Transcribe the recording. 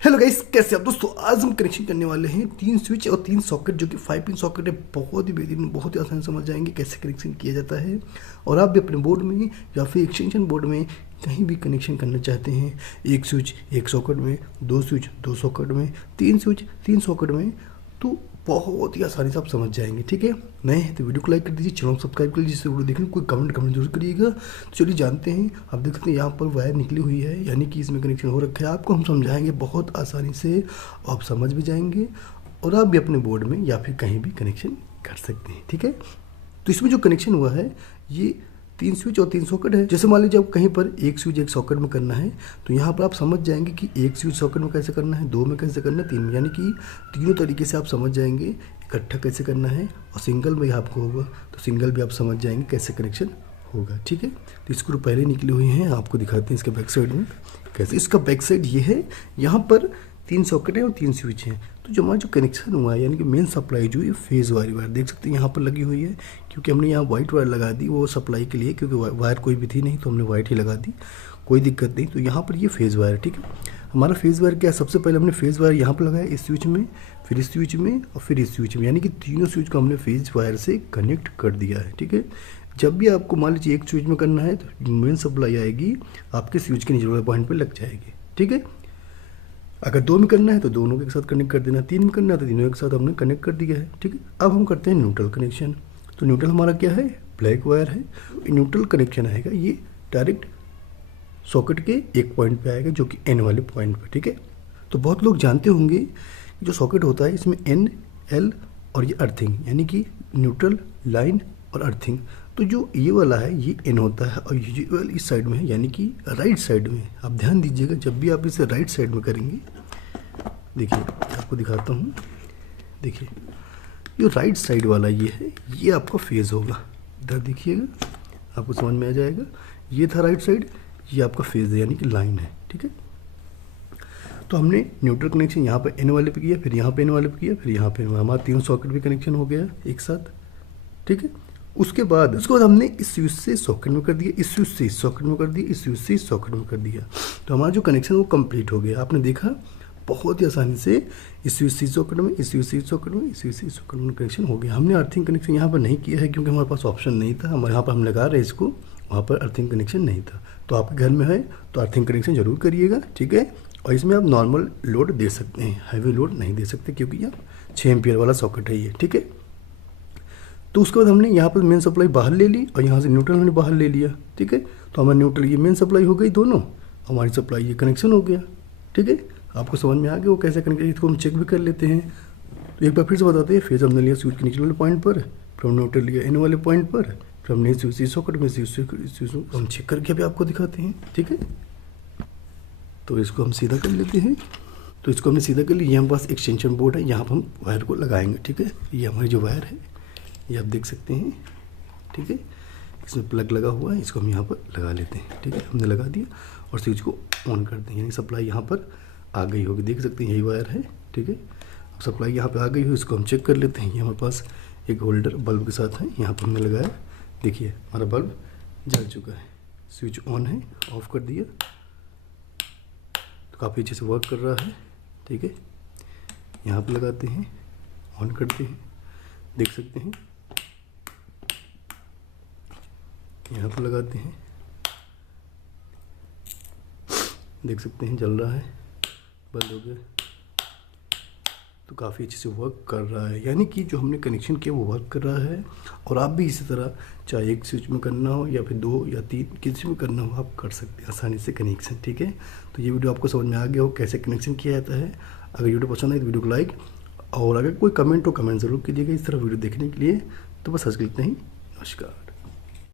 Hello guys, कैसे आप दोस्तों। आज हम कनेक्शन करने वाले हैं 3 स्विच और 3 सॉकेट जो कि 5 पिन सॉकेट है। बहुत ही बेहतरीन, बहुत ही आसान समझ जाएंगे कैसे कनेक्शन किया जाता है। और आप भी अपने बोर्ड में या फिर एक्सटेंशन बोर्ड में कहीं भी कनेक्शन करना चाहते हैं, एक स्विच एक सॉकेट में, 2 स्विच 2 सॉकेट में, 3 स्विच 3 सॉकेट में, तो बहुत ही आसानी से आप समझ जाएंगे। ठीक है, नए हैं तो वीडियो को लाइक कर दीजिए, चैनल को सब्सक्राइब कर लीजिए। जिससे वीडियो देखने कोई कमेंट जरूर करिएगा। तो चलिए जानते हैं। आप देख सकते हैं यहाँ पर वायर निकली हुई है, यानी कि इसमें कनेक्शन हो रखा है। आपको हम समझाएंगे बहुत आसानी से, आप समझ भी जाएंगे और आप भी अपने बोर्ड में या फिर कहीं भी कनेक्शन कर सकते हैं। ठीक है, तो इसमें जो कनेक्शन हुआ है ये 3 स्विच और 3 सॉकेट है। जैसे मान लीजिए आप कहीं पर एक स्विच एक सॉकेट में करना है, तो यहाँ पर आप समझ जाएंगे कि एक स्विच सॉकेट में कैसे करना है, 2 में कैसे करना है, 3 में, यानी कि तीनों तरीके से आप समझ जाएंगे इकट्ठा कैसे करना है। और सिंगल में आपको होगा तो सिंगल भी आप समझ जाएंगे कैसे कनेक्शन होगा। ठीक है, तो स्क्रू पहले निकली हुई हैं, आपको दिखाते हैं इसके बैक साइड में कैसे। इसका बैक साइड ये है, यहाँ पर 3 सॉकेट है और 3 स्विच हैं। तो जो हमारा जो कनेक्शन हुआ है, यानी कि मेन सप्लाई जो ये फेज़ वाली वायर देख सकते हैं यहाँ पर लगी हुई है, क्योंकि हमने यहाँ वाइट वायर लगा दी वो सप्लाई के लिए, क्योंकि वायर कोई भी थी नहीं तो हमने वाइट ही लगा दी, कोई दिक्कत नहीं। तो यहाँ पर ये फेज़ वायर, ठीक है। हमारा फेज़ वायर क्या है, सबसे पहले हमने फेज़ वायर यहाँ पर लगाया इस स्विच में, फिर इस स्विच में और फिर इस स्विच में, यानी कि तीनों स्विच को हमने फेज़ वायर से कनेक्ट कर दिया है। ठीक है, जब भी आपको मान लीजिए एक स्विच में करना है तो मेन सप्लाई आएगी आपके स्विच के नीचे वाले पॉइंट पर लग जाएगी। ठीक है, अगर 2 में करना है तो दोनों के साथ कनेक्ट कर देना, 3 में करना है तो तीनों के साथ हमने कनेक्ट कर दिया है। ठीक है, अब हम करते हैं न्यूट्रल कनेक्शन। तो न्यूट्रल हमारा क्या है, ब्लैक वायर है। न्यूट्रल कनेक्शन आएगा ये डायरेक्ट सॉकेट के एक पॉइंट पे आएगा, जो कि एन वाले पॉइंट पे। ठीक है, तो बहुत लोग जानते होंगे कि जो सॉकेट होता है इसमें एन, एल और ये अर्थिंग, यानी कि न्यूट्रल, लाइन और अर्थिंग। तो जो ये वाला है ये एन होता है और ये वाला इस साइड में है, यानी कि राइट साइड में। आप ध्यान दीजिएगा, जब भी आप इसे राइट साइड में करेंगे, देखिए आपको दिखाता हूँ, देखिए ये राइट साइड वाला ये है, ये आपका फेज़ होगा। इधर देखिएगा, आपको समझ में आ जाएगा। ये था राइट साइड, ये आपका फेज़ है, यानी कि लाइन है। ठीक है, तो हमने न्यूट्रल कनेक्शन यहाँ पर एन वाले पे किया, फिर यहाँ पे एन वाले पे किया, फिर यहाँ पे हमारा 3 सॉकेट भी कनेक्शन हो गया एक साथ। ठीक है, उसके बाद हमने इस स्विच से सॉकेट में कर दिया, इस स्विच से इस सॉकेट में कर दिया, इस स्विच से इस सॉकेट में कर दिया। तो हमारा जो कनेक्शन वो कंप्लीट हो गया। आपने देखा बहुत ही आसानी से इस स्विच से सॉकेट में, इस स्विच से सॉकेट में, इस स्विच से सॉकेट में कनेक्शन हो गया। हमने अर्थिंग कनेक्शन यहाँ पर नहीं किया है क्योंकि हमारे पास ऑप्शन नहीं था। हमारे यहाँ पर हम लगा रहे इसको, वहाँ पर अर्थिंग कनेक्शन नहीं था। तो आपके घर में है तो अर्थिंग कनेक्शन जरूर करिएगा। ठीक है, और इसमें आप नॉर्मल लोड दे सकते हैं, हैवी लोड नहीं दे सकते, क्योंकि यह 6 एम्पियर वाला सॉकेट है ये। ठीक है, तो उसके बाद हमने यहाँ पर मेन सप्लाई बाहर ले ली और यहाँ से न्यूट्रल हमने बाहर ले लिया। ठीक है, तो हमारा न्यूट्रल ये मेन सप्लाई हो गई, दोनों हमारी सप्लाई ये कनेक्शन हो गया। ठीक है, आपको समझ में आ गया वो कैसे कनेक्ट, इसको हम चेक भी कर लेते हैं। तो एक बार फिर से बताते हैं। फेज हमने लिया स्विच के नीचे वाले पॉइंट पर, फिर हम न्यूट्रल लिया एन वाले पॉइंट पर, फिर हमने स्विच सॉकेट में स्विच हम चेक करके भी आपको दिखाते हैं। ठीक है, तो इसको हम सीधा कर लेते हैं। तो इसको हमने सीधा कर लिया। यहाँ पास एक्सटेंशन बोर्ड है, यहाँ पर हम वायर को लगाएंगे। ठीक है, ये हमारी जो वायर है ये आप देख सकते हैं। ठीक है, इसमें प्लग लगा हुआ है, इसको हम यहाँ पर लगा लेते हैं। ठीक है, हमने लगा दिया और स्विच को ऑन कर दें, यानी सप्लाई यहाँ पर आ गई होगी। देख सकते हैं यही वायर है। ठीक है, अब सप्लाई यहाँ पे आ गई हो, इसको हम चेक कर लेते हैं। ये हमारे पास एक होल्डर बल्ब के साथ है, यहाँ पर हमने लगाया। देखिए हमारा बल्ब जल चुका है, स्विच ऑन है, ऑफ कर दिया तो काफ़ी अच्छे से वर्क कर रहा है। ठीक है, यहाँ पर लगाते हैं, ऑन करते हैं, देख सकते हैं, यहाँ पर लगाते हैं, देख सकते हैं जल रहा है, बंद हो गया। तो काफ़ी अच्छे से वर्क कर रहा है, यानी कि जो हमने कनेक्शन किया वो वर्क कर रहा है। और आप भी इसी तरह चाहे एक स्विच में करना हो या फिर 2 या 3 किसी में करना हो, आप कर सकते हैं आसानी से कनेक्शन। ठीक है, तो ये वीडियो आपको समझ में आ गया हो कैसे कनेक्शन किया जाता है। अगर वीडियो पसंद आए तो वीडियो को लाइक, और अगर कोई कमेंट हो कमेंट ज़रूर कीजिएगा इस तरह वीडियो देखने के लिए। तो बस आज के लिए इतना ही, नमस्कार।